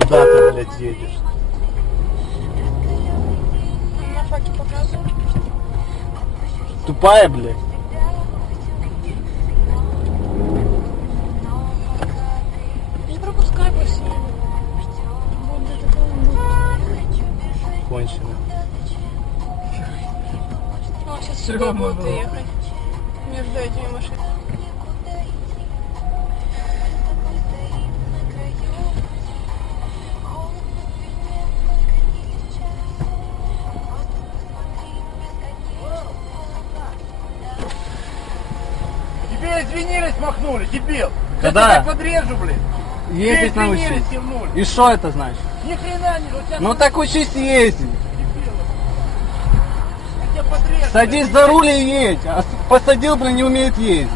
Куда ты, блядь, едешь? На факе показываю. Тупая, блядь. Не пропускай посильно. Будет такого. Кончено. О, сейчас сюда будут ехать. Между этими машинами. Тебе извинились, махнули, дебил. Когда? Я тебя подрежу, блин. Ездить Тебе извинились, научись. кивнули. И что это значит? Ни хрена не, у тебя Ну так учись ездить. я тебя подрежу. Садись за руль и едь. А посадил, блин, не умеет ездить.